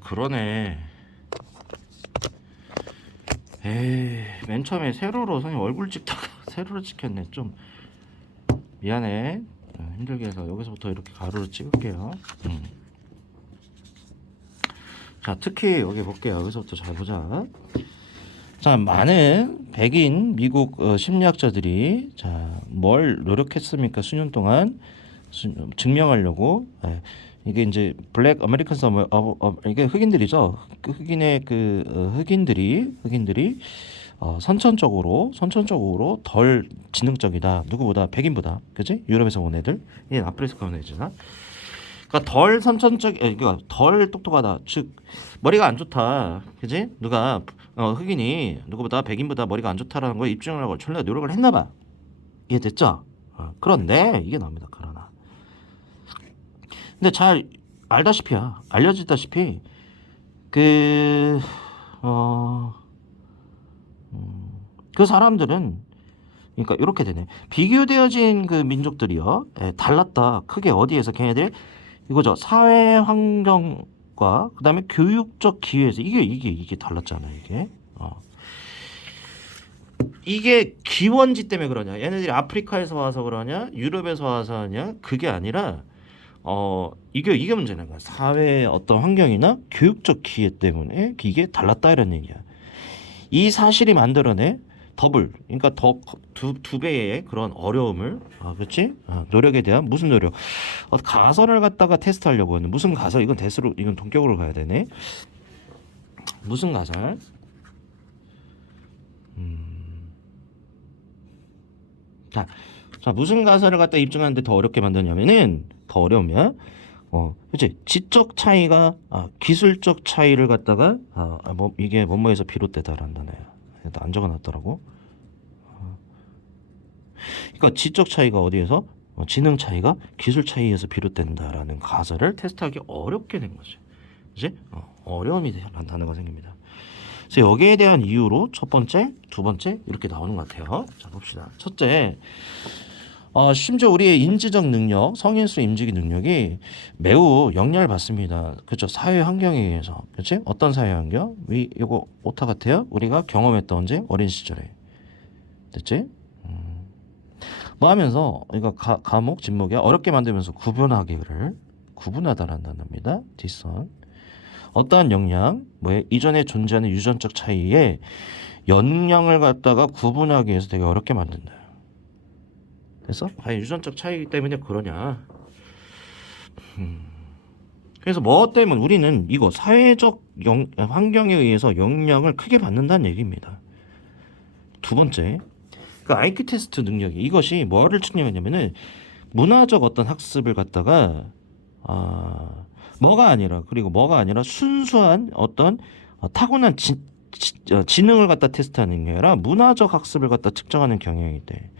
그러네. 에이, 맨 처음에 세로로 선생님 얼굴 찍다가 세로로 찍혔네. 좀 미안해. 힘들게 해서 여기서부터 이렇게 가로로 찍을게요. 자, 특히 여기 볼게요. 여기서부터 잘 보자. 자, 많은 백인 미국 심리학자들이 뭘 노력했습니까? 수년 동안 증명하려고. 이게 이제 블랙 아메리칸 서머 이게 흑인들이죠. 그 흑인의 흑인들이 선천적으로 덜 지능적이다. 누구보다 백인보다. 그지? 유럽에서 온 애들. 얘 아프리카 온 애잖아. 그러니까 그러니까 덜 똑똑하다. 즉 머리가 안 좋다. 그지? 흑인이 누구보다 백인보다 머리가 안 좋다라는 걸 입증하려고 전혀 노력을 했나 봐. 이해됐죠? 그런데 이게 나옵니다. 그러나 근데 잘 알려지다시피 그 사람들은 그러니까 이렇게 되네. 비교되어진 그 민족들이요. 달랐다. 크게 어디에서 걔네들이 이거죠. 사회 환경과 그다음에 교육적 기회에서 이게 달랐잖아, 이게. 이게 기원지 때문에 그러냐? 얘네들이 아프리카에서 와서 그러냐? 유럽에서 와서 하냐? 그게 아니라 이게 문제는 거야. 사회의 어떤 환경이나 교육적 기회 때문에 이게 달랐다 이런 얘기야. 이 사실이 만들어내 그러니까 두 배의 그런 어려움을, 그렇지? 노력에 대한 무슨 노력? 가설을 갖다가 테스트하려고 하는 무슨 가설? 이건 동격으로 가야 되네. 무슨 가설? 자, 무슨 가설을 갖다 입증하는데 더 어렵게 만드냐면은 더 어려우면 그렇지? 지적 차이가 기술적 차이를 갖다가 이게 뭐뭐에서 비롯되다란다네요. 안 적어놨더라고. 그러니까 지적 차이가 어디에서 지능 차이가 기술 차이에서 비롯된다라는 가설을 테스트하기 어렵게 된 거죠. 이제 어려움이 난다는 거 생깁니다. 그래서 여기에 대한 이유로 첫 번째, 두 번째 이렇게 나오는 것 같아요. 자, 봅시다. 첫째, 심지어 우리의 인지적 능력, 성인수 인지기 능력이 매우 영향을 받습니다. 그렇죠? 사회 환경에 의해서. 그렇지? 어떤 사회 환경? 이거 오타 같아요? 우리가 경험했던 언제? 어린 시절에. 됐지? 뭐 하면서 이거 과목, 진목이 어렵게 만들면서 구분하다라는 단어입니다. 뒷선. 어떠한 역량, 이전에 존재하는 유전적 차이에 역량을 갖다가 구분하기 위해서 되게 어렵게 만든다. 그래서 과연 유전적 차이 때문에 그러냐? 그래서 뭐 때문에 우리는 이거 사회적 환경에 의해서 영향을 크게 받는다는 얘기입니다. 두 번째, 그 IQ 테스트 능력이 이것이 뭐를 측정하냐면은 문화적 어떤 학습을 갖다가 뭐가 아니라 순수한 어떤 타고난 지능을 갖다 테스트하는 게 아니라 문화적 학습을 갖다 측정하는 경향이 돼.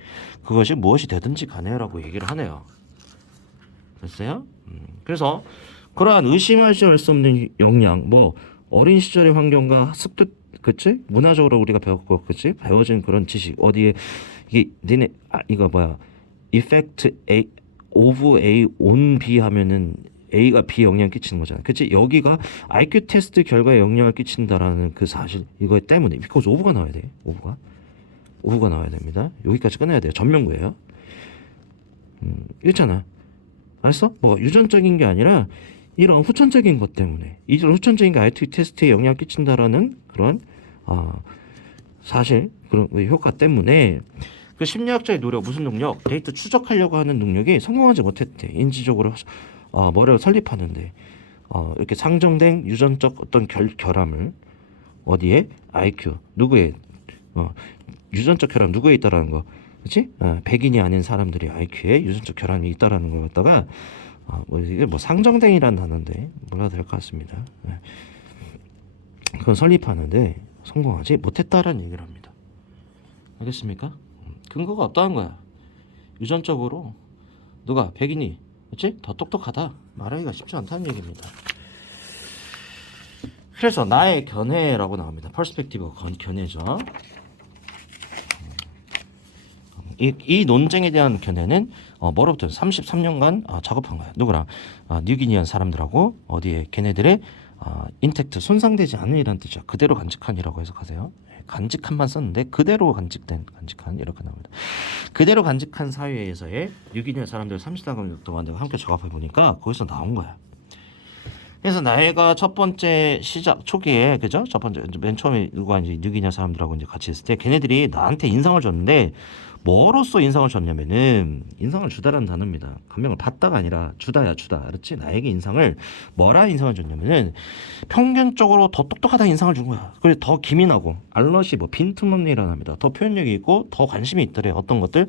그것이 무엇이 되든지 간에라고 얘기를 하네요. 됐어요? 그래서 그러한 의심할 수 없는 역량, 어린 시절의 환경과 습득, 그치? 문화적으로 우리가 배웠고, 그치? 배워진 그런 지식, 어디에 이게 이거 effect A of A on B 하면은 A가 B 영향을 끼치는 거잖아. 그치? 여기가 IQ 테스트 결과에 영향을 끼친다라는 그 사실 이거 때문에 because of가 나와야 돼. 오브가 나와야 됩니다. 여기까지 끝내야 돼요. 전명구예요. 있잖아. 알았어? 유전적인 게 아니라 이런 후천적인 것 때문에 이런 후천적인 게 IQ 테스트에 영향을 끼친다라는 그런 사실 그런 효과 때문에 그 심리학자의 노력 무슨 능력 데이터 추적하려고 하는 능력이 성공하지 못했대. 인지적으로 뭐를 설립하는데 이렇게 상정된 유전적 어떤 결함을 어디에 IQ 누구의 유전적 결함 누구에 있다라는 거, 그렇지? 백인이 아닌 사람들의 IQ에 유전적 결함이 있다라는 걸 갖다가 이게 상정된이라는 단어인데 몰라도 될 것 같습니다. 그건 설립하는데 성공하지 못했다라는 얘기를 합니다. 알겠습니까? 근거가 없다는 거야. 유전적으로 백인이, 그렇지? 더 똑똑하다 말하기가 쉽지 않다는 얘기입니다. 그래서 나의 견해라고 나옵니다. 퍼스펙티브 견해죠. 이 논쟁에 대한 견해는 뭐로부터 33년간 작업한 거야. 누구랑? 뉴기니안 사람들하고 어디에 걔네들의 인텍트 손상되지 않으이란 뜻이야. 그대로 간직한이라고 해석하세요. 간직한만 썼는데 그대로 간직된 간직한 이렇게 나옵니다. 그대로 간직한 사회에서의 뉴기니아 사람들 30년 동안 내가 함께 작업해 보니까 거기서 나온 거야. 그래서 나이가 첫 번째 시작 초기에 그죠? 첫 번째 맨 처음에 누가 이제 뉴기니아 사람들하고 이제 같이 있을 때 걔네들이 나한테 인상을 줬는데 뭐로써 인상을 줬냐면은 인상을 주다라는 단어입니다. 감명을 받다가 아니라 주다야 주다. 알았지? 나에게 인상을 뭐라 인상을 줬냐면은 평균적으로 더 똑똑하다 인상을 준 거야. 그리고 더 기민하고 알럿이 뭐 빈틈없는 일을 합니다. 더 표현력이 있고 더 관심이 있더래. 어떤 것들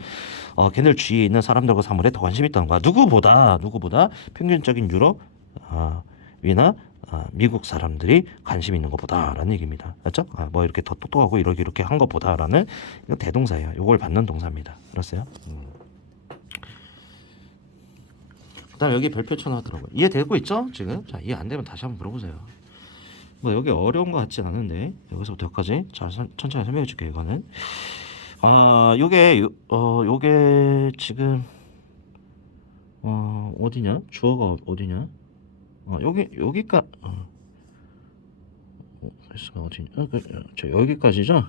걔들 주위에 있는 사람들과 사물에 더 관심이 있다는 거야. 누구보다 평균적인 유럽 위나 미국 사람들이 관심 있는 것보다라는 얘기입니다. 맞죠? 뭐 이렇게 더 똑똑하고 이렇게 한 것보다라는 이거 대동사예요. 이걸 받는 동사입니다. 알았어요? 그다음 여기 별표 쳐놨더라고요. 이해되고 있죠? 지금? 자, 이해 안 되면 다시 한번 물어보세요. 뭐 여기 어려운 것 같진 않은데 여기서부터 여기까지 잘 천천히 설명해 줄게요. 이거는 요게 지금 어디냐? 주어가 어디냐? 여기까 여기까지죠.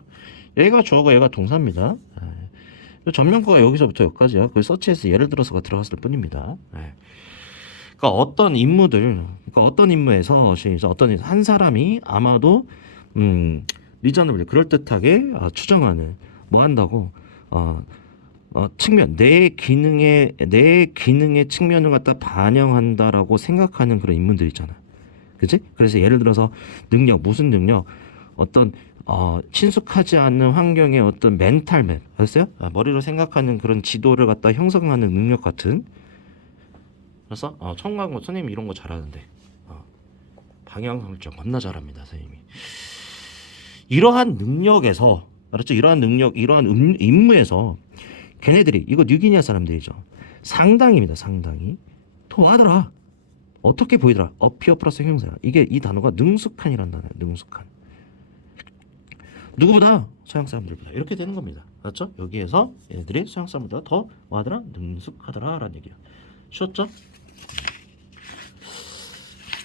여기가 주어가 얘가 동사입니다. 전면구가 여기서부터 여기까지야. 그 서치에서 예를 들어서가 들어갔을 뿐입니다. 그러니까 어떤 임무에서 어떤 한 사람이 아마도 리저너블 그럴듯하게 추정하는 뭐 한다고 측면 내 기능의 측면을 갖다 반영한다라고 생각하는 그런 인물들 있잖아. 그치? 그래서 예를 들어서 무슨 능력 어떤 친숙하지 않는 환경의 어떤 멘탈 맵 알았어요? 머리로 생각하는 그런 지도를 갖다 형성하는 능력 같은. 그래서 청구한 거 선생님 이런 거 잘하는데 방향 설정 겁나 잘합니다 선생님이. 이러한 능력에서 알았죠? 이러한 임무에서 걔네들이 이거 뉴기니아 사람들이죠. 상당히 도와더라. 어떻게 보이더라? 어피어 플러스 형용사야. 이게 이 단어가 능숙한이라는 단어야. 능숙한. 누구보다 서양 사람들보다 이렇게 되는 겁니다. 맞죠? 여기에서 얘네들이 서양 사람보다 더 뭐하더라? 능숙하더라라는 얘기야. 쉬웠죠?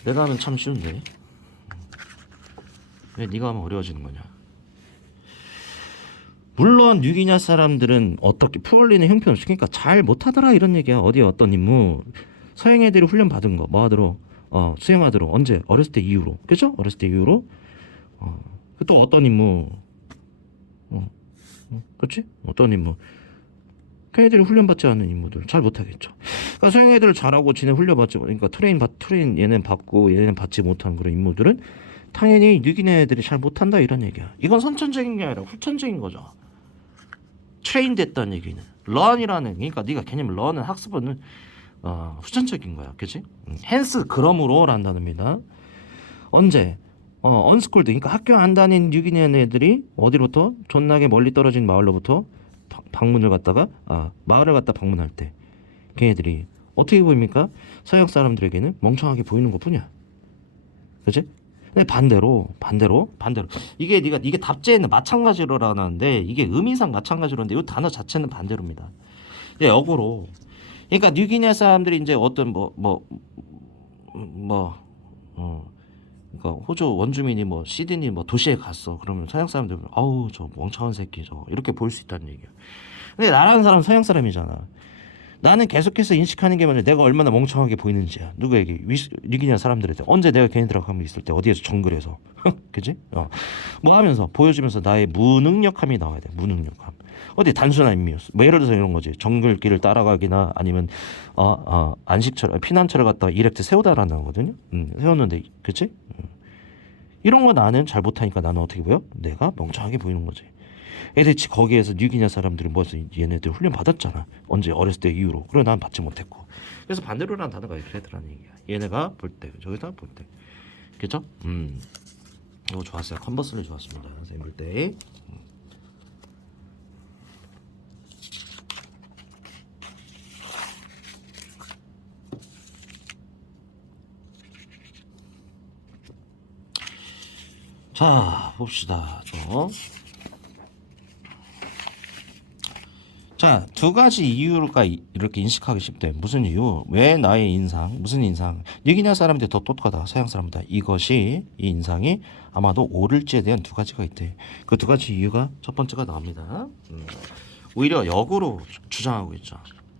내가 하면 참 쉬운데 왜 네가 하면 어려워지는 거냐? 물론 뉴기니아 사람들은 어떻게 푸얼리는 형편없이 그러니까 잘 못하더라 이런 얘기야. 어디에 어떤 임무 서양 애들이 훈련 받은 거 뭐하도록 수행하도록 언제 어렸을 때 이후로 그죠? 어렸을 때 이후로 또 어떤 임무 그렇지? 어떤 임무 걔네들이 훈련받지 않는 임무들 잘 못하겠죠. 그러니까 서양 애들 잘하고 지네 훈련받지 그러니까 트레인 얘는 받고 얘는 받지 못한 그런 임무들은 당연히 뉴기니아 애들이 잘 못한다 이런 얘기야. 이건 선천적인 게 아니라 후천적인 거죠. 트레인 됐다는 얘기는 런이라는 그러니까 네가 개념 런은 학습은 후천적인 거야. 그치? 헨스 그러므로라는 단어입니다. 언제? 언스쿨드 그러니까 학교 안 다닌 뉴기니아 애들이 어디로부터 존나게 멀리 떨어진 마을로부터 방문을 갔다가 마을을 갔다 방문할 때 걔네들이 어떻게 보입니까? 서양 사람들에게는 멍청하게 보이는 것뿐이야. 그치? 근데 반대로 이게 이게 답제에는 마찬가지로라는데 이게 의미상 마찬가지로인데 이 단어 자체는 반대로입니다. 역으로 그러니까 뉴기니아 사람들이 이제 어떤 그러니까 호주 원주민이 시드니 도시에 갔어. 그러면 서양 사람들은 아우 저 멍청한 새끼 저 이렇게 보일 수 있다는 얘기야. 근데 나라는 사람 서양 사람이잖아. 나는 계속해서 인식하는 게 뭐냐 내가 얼마나 멍청하게 보이는지야. 누구에게? 뉴기니아 사람들한테. 언제 내가 걔네들하고 한번 있을 때 어디에서 정글에서 그지? 뭐 하면서 보여주면서 나의 무능력함이 나와야 돼. 무능력함. 어디 단순한 의미였어. 뭐 예를 들어서 이런 거지. 정글길을 따라가기나 아니면 안식처를 피난처를 갖다가 이렉트 세우다라는 거거든요. 세웠는데 그치? 이런 거 나는 잘 못하니까 나는 어떻게 보여? 내가 멍청하게 보이는 거지. 애들 거기에서 뉴기니아 사람들은 얘네들 훈련 받았잖아. 언제 어렸을 때 이후로. 그래 난 받지 못했고. 그래서 반대로라는 단어가 이렇게 되더라는 얘기야. 얘네가 볼 때, 저기다 볼 때, 그죠? 이거 좋았어요. 컨버스를 좋았습니다. 선생님 볼 때. 자 봅시다. 자, 두 가지 이유가 이렇게 인식하기 쉽대. 무슨 이유? 왜 나의 인상, 무슨 인상? 뉘기냐 사람들이 더 똑똑하다, 서양 사람보다. 이것이, 이 인상이 아마도 옳을지에 대한 두 가지가 있대. 그 두 가지 이유가 첫 번째가 나옵니다. 오히려 역으로 주장하고 있죠.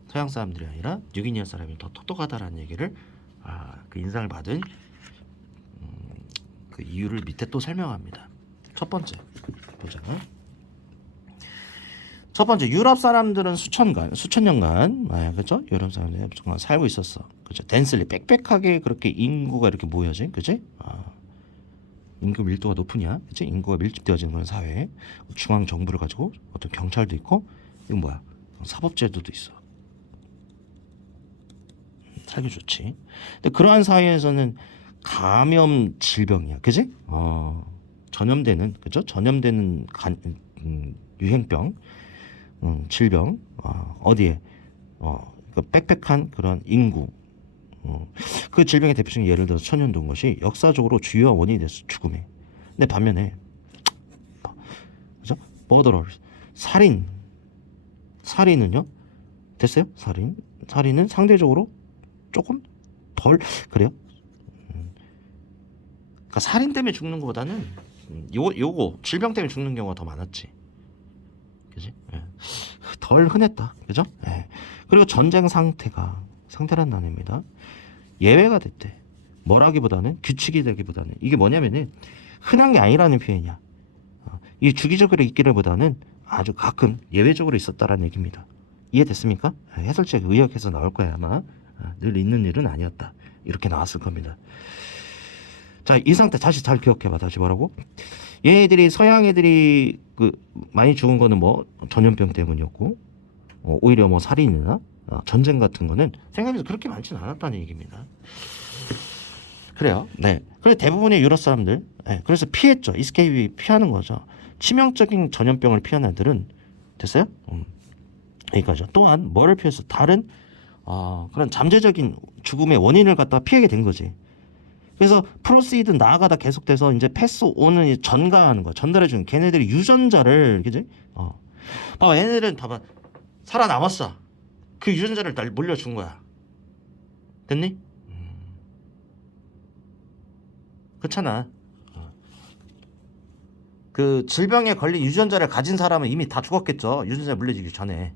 서양 사람들이 아니라 뉘기냐 사람이 더 똑똑하다라는 얘기를 그 인상을 받은 그 이유를 밑에 또 설명합니다. 첫 번째 보자. 첫 번째, 유럽 사람들은 수천 년간, 그죠? 유럽 사람들이 수천 년 살고 있었어. 그죠? 덴슬리, 빽빽하게 그렇게 인구가 이렇게 모여진, 그지? 인구 밀도가 높으냐, 그지? 인구가 밀집되어지는 그런 사회. 중앙 정부를 가지고 어떤 경찰도 있고, 이건 뭐야? 사법제도도 있어. 살기 좋지. 근데 그러한 사회에서는 감염 질병이야, 그지? 전염되는, 그죠? 전염되는 유행병. 질병, 어디에, 그 빽빽한 그런 인구, 그 질병의 대표적인 예를 들어서 천연두인 것이 역사적으로 주요한 원인이 됐어, 죽음에. 근데 반면에, 그죠? 머더러, 살인은요, 됐어요? 살인은 상대적으로 조금 덜, 그래요? 그러니까 살인 때문에 죽는 것보다는, 요거, 질병 때문에 죽는 경우가 더 많았지. 그지? 예. 덜 흔했다. 그죠? 예. 그리고 전쟁 상태란 단어입니다. 예외가 됐대. 뭐라기보다는 규칙이 되기보다는 이게 뭐냐면은 흔한 게 아니라는 표현이야. 이 주기적으로 있기보다는 아주 가끔 예외적으로 있었다라는 얘기입니다. 이해됐습니까? 해설책 의역해서 나올 거야 아마. 늘 있는 일은 아니었다. 이렇게 나왔을 겁니다. 자, 이 상태 다시 잘 기억해봐. 다시 뭐라고? 얘네들이 서양 애들이 그 많이 죽은 거는 뭐 전염병 때문이었고 오히려 뭐 살인이나 전쟁 같은 거는 생각해서 그렇게 많지는 않았다는 얘기입니다. 그래요. 네. 그래서 대부분의 유럽 사람들, 네. 그래서 피했죠. 이스케이프 피하는 거죠. 치명적인 전염병을 피한 애들은 됐어요? 여기까지요. 또한 뭐를 피해서 다른 그런 잠재적인 죽음의 원인을 갖다 피하게 된 거지. 그래서 프로시드 나아가다 계속돼서 이제 패스 오는 전가하는 거야. 전달해주는 걔네들이 유전자를, 그지? 봐봐, 얘네들은 봐봐, 살아남았어. 그 유전자를 날 물려준 거야. 됐니? 그렇잖아. 그 질병에 걸린 유전자를 가진 사람은 이미 다 죽었겠죠. 유전자 물려주기 전에.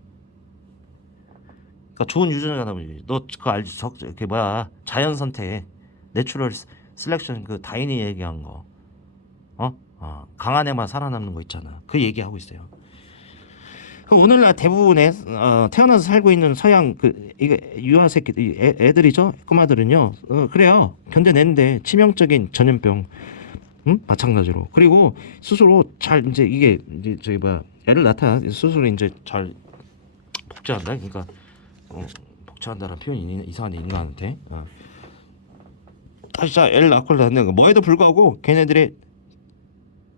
그러니까 좋은 유전자다 보니 너 그거 알지? 그 뭐야, 자연 선택, 내추럴 셀렉션, 그 다인이 얘기한 거, 강한 애만 살아남는 거 있잖아. 그 얘기하고 있어요. 오늘날 대부분의 태어나서 살고 있는 서양 이게 유아 새끼 애들이죠. 꼬마들은요. 그래요. 견뎌내는데 치명적인 전염병, 마찬가지로. 그리고 스스로 잘 이제 저기 뭐야, 애를 낳다 스스로 이제 잘 복제한다. 그러니까 복제한다는 표현이 이상한데 인간한테. 다시 자 애를 낳고 낳는 거 뭐에도 불구하고 걔네들의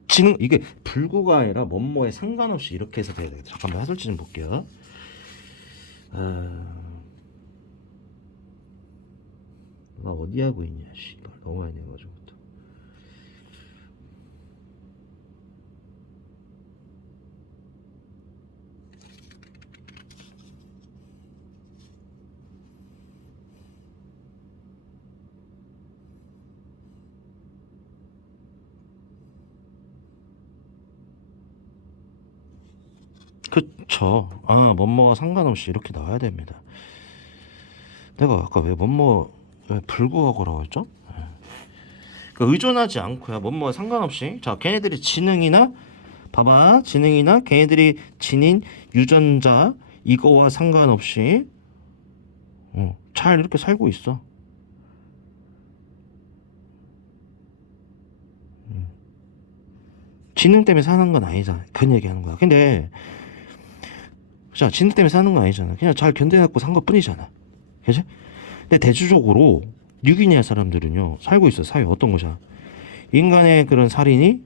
지능, 이게 불구가 아니라 뭐뭐에 상관없이 이렇게 해서 돼야 되겠다. 잠깐만 해설지 좀 볼게요. 나 어디 하고 있냐, 씨발 너무 많이 내가지고. 그쵸. 뭐뭐가 상관없이 이렇게 나와야 됩니다. 내가 아까 왜 불구하고라고 했죠? 그러니까 의존하지 않고요. 뭐뭐가 상관없이. 자, 걔네들이 지능이나, 봐봐, 지능이나 걔네들이 지닌 유전자 이거와 상관없이 잘 이렇게 살고 있어. 지능 때문에 사는 건 아니잖아. 그런 얘기하는 거야. 근데 자, 지능 때문에 사는 건 아니잖아. 그냥 잘 견뎌갖고 산 것뿐이잖아. 그치? 근데 대주적으로 뉴기니아 사람들은요, 살고 있어. 사회 어떤 것이야? 인간의 그런 살인이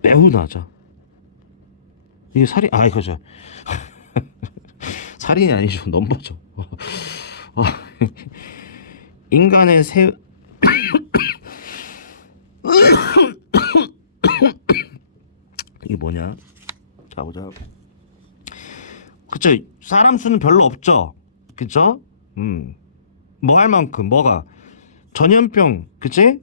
매우 낮아. 이게 그죠. 살인이 아니죠. 넘버죠. 인간의 이게 뭐냐? 자 보자. 그쵸? 사람 수는 별로 없죠. 그쵸? 뭐 할 만큼 뭐가 전염병, 그치?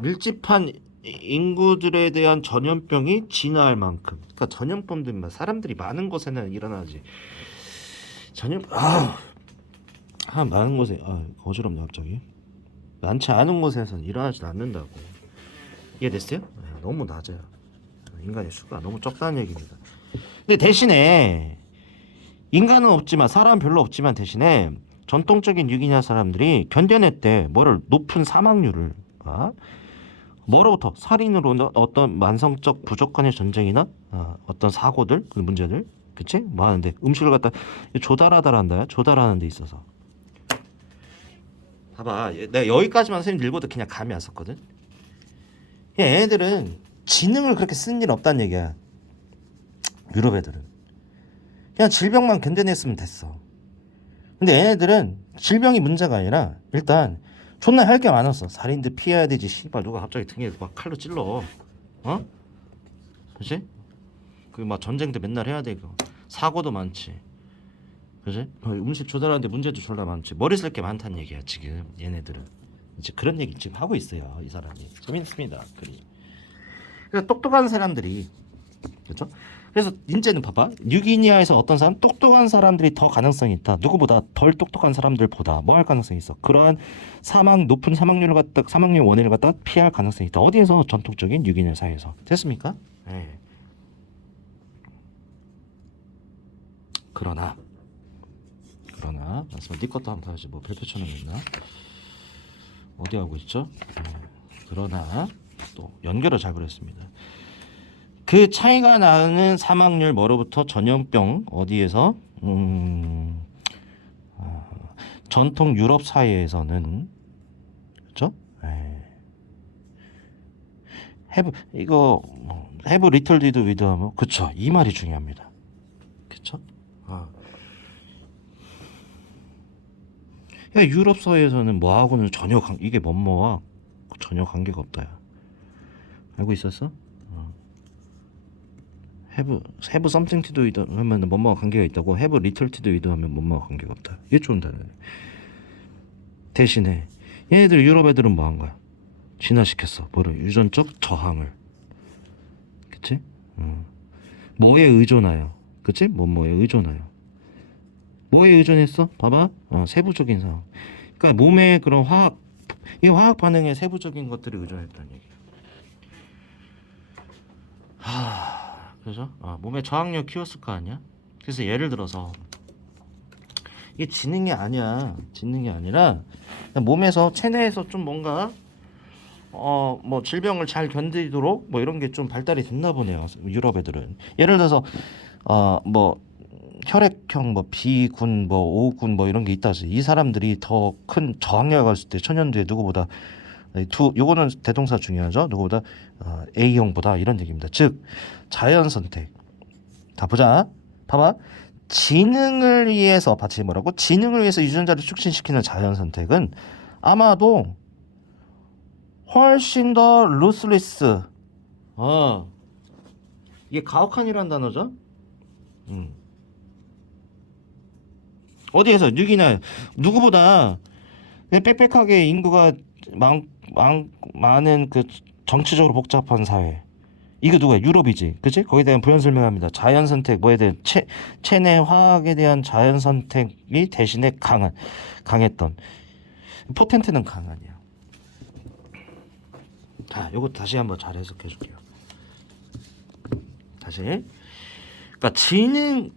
밀집한 인구들에 대한 전염병이 진화할 만큼. 그러니까 전염병들만 사람들이 많은 곳에는 일어나지. 많은 곳에 어지럽네 갑자기. 많지 않은 곳에서는 일어나지 않는다고. 이해됐어요? 너무 낮아요. 인간의 수가 너무 적다는 얘기입니다. 근데 대신에 인간은 없지만 사람 별로 없지만 대신에 전통적인 유기냐 사람들이 견뎌냈대. 뭐를 높은 사망률을. 뭐로부터 살인으로 어떤 만성적 부족한의 전쟁이나 어떤 사고들 그 문제들 그치? 뭐 하는데 음식을 갖다 조달하다란다. 조달하는 데 있어서 봐봐. 내가 여기까지만 선생님 읽어도 그냥 감이 왔었거든. 얘네들은 지능을 그렇게 쓰는 일 없다는 얘기야. 유럽 애들은 그냥 질병만 견뎌냈으면 됐어. 근데 얘네들은 질병이 문제가 아니라 일단 존나 할 게 많았어. 살인도 피해야 되지. 씨발 누가 갑자기 등에 막 칼로 찔러. 그치? 그 막 전쟁도 맨날 해야 되고 사고도 많지. 그치? 음식 조달하는데 문제도 졸라 많지. 머리 쓸 게 많다는 얘기야 지금 얘네들은. 이제 그런 얘기 지금 하고 있어요 이 사람이. 재밌습니다. 그래서 똑똑한 사람들이 그렇죠? 그래서 이제는 봐봐. 뉴기니아에서 어떤 사람 똑똑한 사람들이 더 가능성이 있다. 누구보다 덜 똑똑한 사람들보다 뭐 할 가능성이 있어. 그러한 높은 사망률 원인을 갖다 피할 가능성이 있다. 어디에서? 전통적인 뉴기니아 사회에서. 됐습니까? 네. 그러나 말씀은 네 것도 한번 봐야지. 뭐 별표 쳐놓겠나? 어디 하고 있죠? 그러나 또 연결을 잘 그렸습니다. 그 차이가 나는 사망률 뭐로부터 전염병 어디에서 전통 유럽 사회에서는 그렇죠? have little did with 하면 그쵸 이 말이 중요합니다. 그쵸? 유럽 사회에서는 뭐하고는 전혀 이게 뭐와 전혀 관계가 없다야. 알고 있었어? have something to do with 하면 뭐뭐와 관계가 있다고. have little to do with 하면 뭐뭐와 관계가 없다. 이게 좋은 단어네. 대신에 얘네들 유럽 애들은 뭐 한 거야? 진화시켰어. 뭐를? 유전적 저항을. 그치? 뭐에 의존하여? 그치? 뭐에 의존하여? 뭐에 의존했어? 봐봐. 세부적인 상황. 그러니까 몸의 그런 이 화학 반응에 세부적인 것들이 의존했다는 얘기야. 그죠? 몸의 저항력 키웠을 거 아니야? 그래서 예를 들어서 이게 지능이 아니야. 지능이 아니라 몸에서 체내에서 좀 뭔가 뭐 질병을 잘 견디도록 뭐 이런 게 좀 발달이 됐나 보네요. 유럽 애들은. 예를 들어서 뭐 혈액형 뭐 B군 뭐 O군 뭐 이런 게 있다지. 이 사람들이 더 큰 저항력을 가졌을 때 천연두에 누구보다 요거는 대동사 중요하죠. 누구보다 A형보다 이런 얘기입니다. 즉 자연 선택. 자 보자. 봐봐. 지능을 위해서 같이 뭐라고? 지능을 위해서 유전자를 촉진시키는 자연 선택은 아마도 훨씬 더 루슬리스. 이게 가혹한이라는 단어죠. 어디에서 뉴기나 누구보다 빽빽하게 인구가 많은 그 정치적으로 복잡한 사회. 이거 누구야? 유럽이지. 그치? 거기에 대한 부연 설명합니다. 자연 선택, 뭐에 대한 체내 화학에 대한 자연 선택이 대신에 강했던. 포텐트는 강한이야. 자, 요거 다시 한번 잘 해석해 줄게요. 다시. 그러니까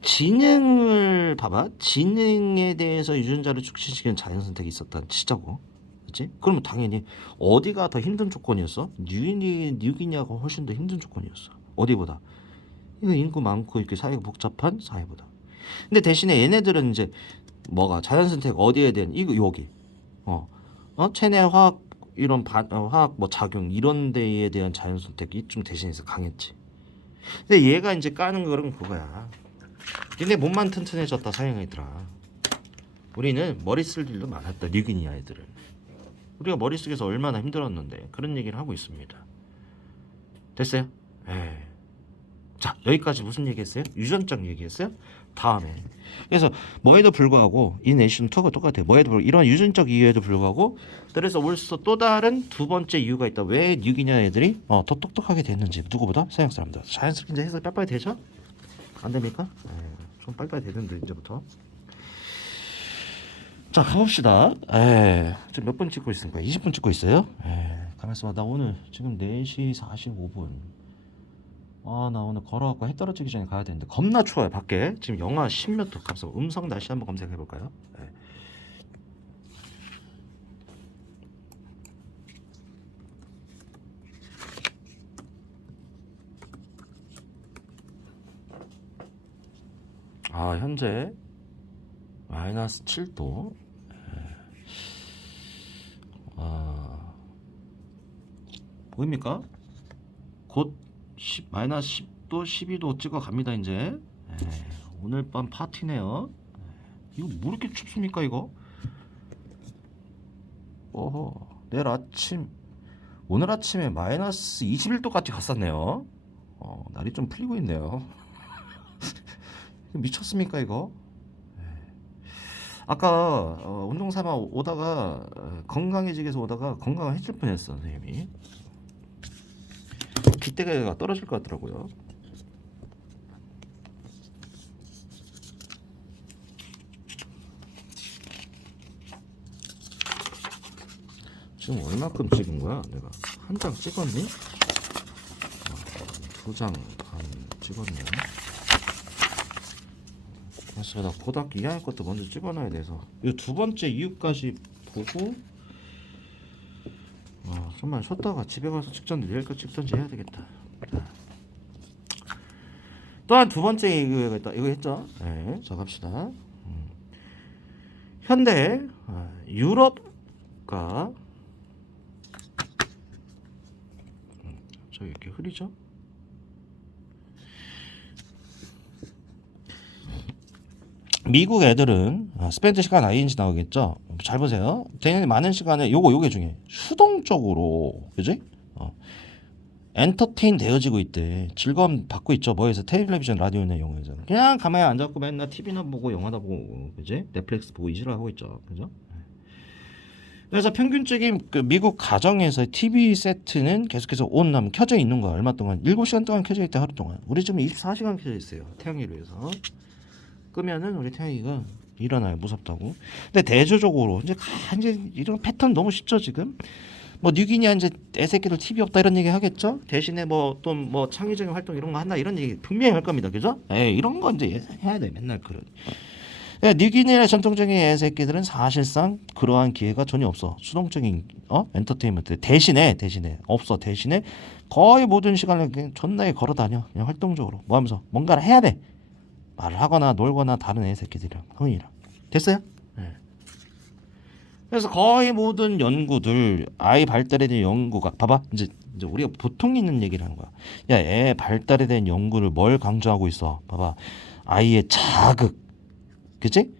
지능을 봐봐. 지능에 대해서 유전자를 촉진시키는 자연 선택이 있었다는 치자고. 그치? 그러면 당연히 어디가 더 힘든 조건이었어? 뉴기니아가 훨씬 더 힘든 조건이었어. 어디보다? 이거 인구 많고 이렇게 사회가 복잡한 사회보다. 근데 대신에 얘네들은 이제 뭐가 자연 선택 어디에 대한 이거 여기 체내 화학 이런 화학 뭐 작용 이런 데에 대한 자연 선택이 좀 대신해서 강했지. 근데 얘가 이제 까는 거는 그거야. 니네 몸만 튼튼해졌다 사양이더라. 우리는 머리 쓸 일도 많았다. 뉴기니아 애들은. 우리가 머릿속에서 얼마나 힘들었는데 그런 얘기를 하고 있습니다. 됐어요? 예. 자, 여기까지 무슨 얘기했어요? 유전적 얘기했어요? 다음에. 그래서 뭐에도 불구하고 이 내션 투가 똑같아요. 뭐에도 불구하고 이런 유전적 이유에도 불구하고 그래서 올서 또 다른 두 번째 이유가 있다. 왜 뉴기니아 애들이 더 똑똑하게 됐는지 누구보다 서양 사람들. 자연스럽게 이제 해서 빨리빨리 되죠? 안 됩니까? 좀 빨리빨리 되는데 이제부터. 자, 가봅시다. 지금 몇 분 찍고 있습니까? 20분 찍고 있어요. 가만있어 봐. 나 오늘 지금 4시 45분. 나 오늘 걸어갖고 해 떨어지기 전에 가야 되는데 겁나 추워요 밖에. 지금 영하 10몇 도. 값서 음성 날씨 한번 검색해 볼까요? 현재 마이너스 7도. 보입니까? 곧 마이너스 10도 12도 찍어 갑니다 이제. 오늘 밤 파티네요. 이거 뭐 이렇게 춥습니까 이거? 내일 아침 오늘 아침에 마이너스 21도까지 갔었네요. 날이 좀 풀리고 있네요. 미쳤습니까 이거? 아까 운동 삼아 오다가 건강해지기 위해서 오다가 건강해질 뻔했어 선생님이. 빗대가 떨어질 것 같더라고요. 지금 얼마큼 찍은 거야? 내가 한 장 찍었니? 2장 반 찍었네. 그래서 나 고등학교 2학년 것도 먼저 찍어놔야 돼서 이 두 번째 이유까지 보고 좀만 쉬었다가 집에 가서 찍던지 내일 거 찍던지 해야 되겠다. 또한 두 번째 이유가 있다. 이거 했죠? 네, 자 갑시다. 현대 유럽과 저기 이렇게 흐리죠? 미국 애들은 스펜드 시간 ING 나오겠죠. 잘 보세요. 대단히 많은 시간에 요게 중에 수동적으로 그지? 엔터테인 되어지고 있대. 즐거움 받고 있죠. 뭐에서 텔레비전 라디오나 영화에서 그냥 가만히 앉아갖고 맨날 TV나 보고 영화나 보고 그지? 넷플릭스 보고 이지랄 하고 있죠. 그죠? 그래서 평균적인 그 미국 가정에서 TV 세트는 계속해서 온 켜져 있는 거야. 얼마 동안 7시간 동안 켜져 있대. 하루 동안. 우리 지금 24시간 켜져 있어요. 태양열에 의해서. 끄면은 우리 태양이가 일어나요. 무섭다고. 근데 대조적으로 이제 이런 패턴 너무 쉽죠 지금. 뭐 뉴기니아 이제 애새끼들 TV 없다 이런 얘기 하겠죠. 대신에 뭐 또 뭐 창의적인 활동 이런 거 한다 이런 얘기 분명히 할 겁니다. 그죠? 이런 거 이제 해야 돼 맨날 그런. 뉴기니아 전통적인 애새끼들은 사실상 그러한 기회가 전혀 없어. 수동적인 엔터테인먼트 대신에 없어. 대신에 거의 모든 시간을 그냥 존나게 걸어 다녀. 그냥 활동적으로 뭐 하면서 뭔가를 해야 돼. 말을 하거나 놀거나 다른 애새끼들이랑 형이랑. 됐어요? 네. 그래서 거의 모든 연구들 아이 발달에 대한 연구가 봐봐 이제 우리가 보통 있는 얘기를 하는 거야. 야, 애 발달에 대한 연구를 뭘 강조하고 있어? 봐봐 아이의 자극, 그치?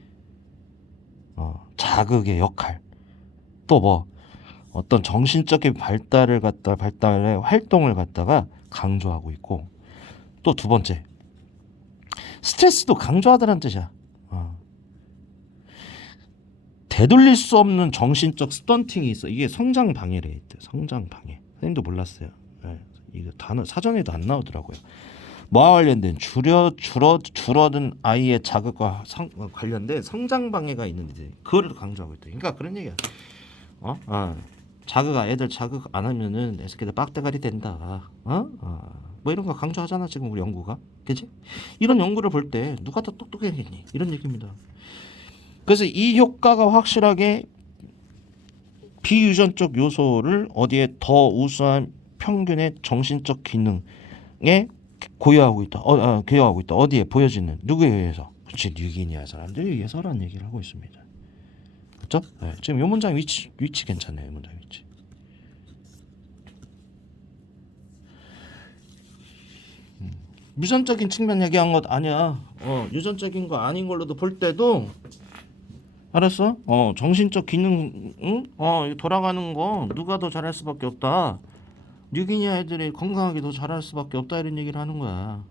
자극의 역할. 또 뭐 어떤 정신적인 발달의 활동을 갖다가 강조하고 있고 또 두 번째 스트레스도 강조하다는 뜻이야. 되돌릴 수 없는 정신적 스턴팅이 있어. 이게 성장 방해래. 성장 방해. 선생님도 몰랐어요. 이거 단어 사전에도 안 나오더라고요. 뭐와 관련된 줄어든 아이의 자극과 관련된 성장 방해가 있는데 그거를 강조하고 있다. 그러니까 그런 얘기야. 애들 자극 안 하면은 애새끼들 빡대가리 된다. 뭐 이런 거 강조하잖아 지금 우리 연구가. 그치? 이런 연구를 볼 때 누가 더 똑똑해야겠니? 이런 얘기입니다. 그래서 이 효과가 확실하게 비유전적 요소를 어디에 더 우수한 평균의 정신적 기능에 고유하고 있다. 기여하고 있다. 어디에 보여지는 누구에 의해서? 그렇지, 뉴기니아 사람들에 의해서라는 얘기를 하고 있습니다. 그렇죠? 네, 지금 이 문장 위치 괜찮네요. 이 문장 위치. 유전적인 측면 얘기한 것 아니야. 유전적인 거 아닌 걸로도 볼 때도 알았어? 정신적 기능, 응? 이거 돌아가는 거 누가 더 잘할 수밖에 없다. 뉴기니아 애들이 건강하게 더 잘할 수밖에 없다 이런 얘기를 하는 거야.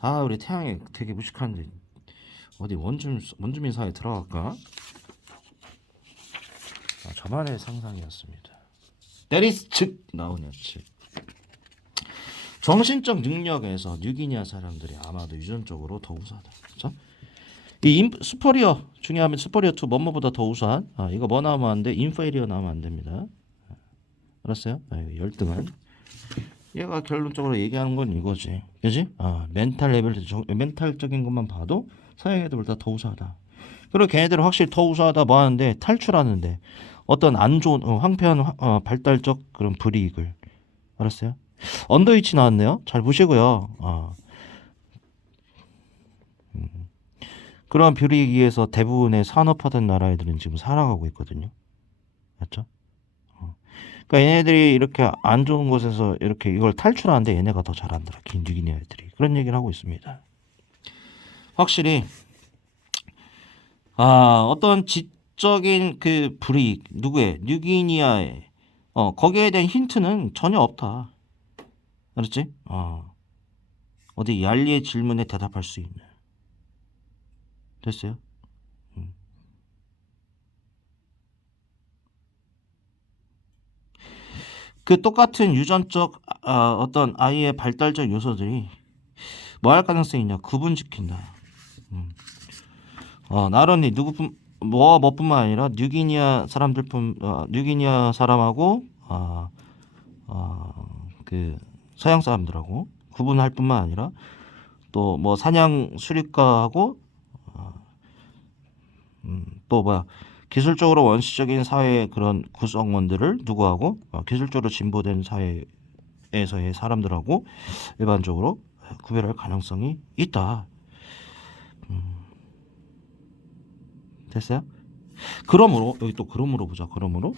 아, 우리 태양이 되게 무식한데 어디 원주민 사회에 들어갈까? 저만의 상상이었습니다. 때리스 즉 나오냐 즉. 정신적 능력에서 뉴기니아 사람들이 아마도 유전적으로 더 우수하다. 그렇죠? 슈퍼리어 중요하면 슈퍼리어 투 뭐뭐보다 더 우수한. 이거 뭐 나오면 안 돼? 인페리어 나오면 안 됩니다. 알았어요? 열등한. 얘가 결론적으로 얘기하는 건 이거지. 그지? 멘탈 레벨, 멘탈적인 것만 봐도 서양 애들보다 더 우수하다. 그리고 걔네들은 확실히 더 우수하다 뭐 하는데 탈출하는데 어떤 안 좋은 황폐한 발달적 그런 불이익을. 알았어요? 언더위치 나왔네요. 잘 보시고요. 그러한 불이익에서 대부분의 산업화된 나라애들은 지금 살아가고 있거든요. 맞죠? 그러니까 얘네들이 이렇게 안 좋은 곳에서 이렇게 이걸 탈출하는데 얘네가 더 잘한다. 뉴기니아 애들이 그런 얘기를 하고 있습니다. 확실히 어떤 지적인 그 불이익 누구의 뉴기니아의 거기에 대한 힌트는 전혀 없다. 알았지? 어디 얄리의 질문에 대답할 수 있는. 됐어요? 그 똑같은 유전적 어떤 아이의 발달적 요소들이 뭐 할 가능성이 있냐? 구분시킨다. 나란히 누구뿐 뭐뿐만 아니라 뉴기니아 사람하고 그 서양 사람들하고 구분할 뿐만 아니라 또 뭐 사냥 수립가하고 또 뭐야 기술적으로 원시적인 사회의 그런 구성원들을 누구하고 기술적으로 진보된 사회에서의 사람들하고 일반적으로 구별할 가능성이 있다. 됐어요? 그러므로 여기 또 그러므로 보자. 그러므로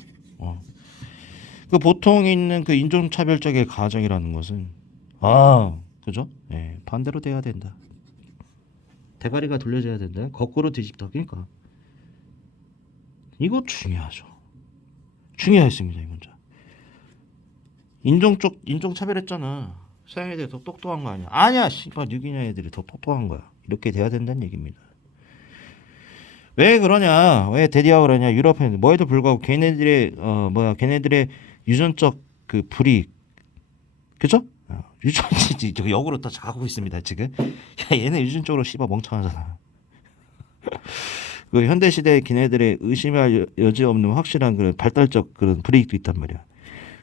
그 보통 있는 그 인종차별적의 가정이라는 것은 그죠? 예, 반대로 돼야 된다. 대가리가 돌려져야 된다. 거꾸로 뒤집다. 그러니까 이거 중요하죠. 중요했습니다 이 문제. 인종 차별했잖아. 서양 애들이 더 똑똑한 거 아니야? 아니야, 씨발 뉴기니아 애들이 더 똑똑한 거야. 이렇게 돼야 된다는 얘기입니다. 왜 그러냐? 왜 대디하 그러냐? 유럽 애들 뭐에도 불구하고 걔네들의 유전적 그 불이익, 그죠? 유전지 저 역으로 다 가고 있습니다 지금. 야, 얘네 유전적으로 씨발 멍청하잖아. 그 현대 시대의 걔네들의 의심할 여지 없는 확실한 그런 발달적 그런 불이익도 있단 말이야.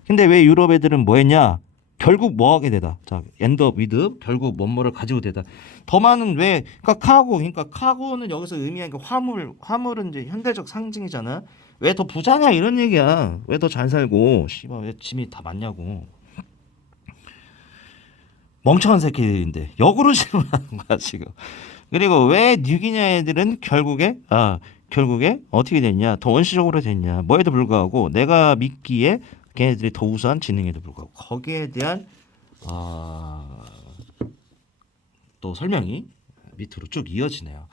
근데 왜 유럽 애들은 뭐 했냐? 결국 뭐 하게 되다. 자, 엔더 위드 결국 뭐뭐를 가지고 되다. 더 많은 왜 그러니까 카고는 여기서 의미하는 게 화물은 이제 현대적 상징이잖아. 왜 더 부자냐 이런 얘기야. 왜 더 잘 살고 씨발 왜 짐이 다 많냐고. 멍청한 새끼들인데 역으로 질문하는 거야 지금. 그리고 왜 뉴기니아 애들은 결국에 어떻게 됐냐? 더 원시적으로 됐냐? 뭐에도 불구하고 내가 믿기에 걔네들이 더 우수한 지능에도 불구하고 거기에 대한 또 설명이 밑으로 쭉 이어지네요.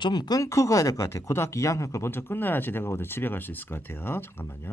좀 끊고 가야 될 것 같아. 고등학교 2학년 걸 먼저 끝내야지 내가 오늘 집에 갈 수 있을 것 같아요. 잠깐만요.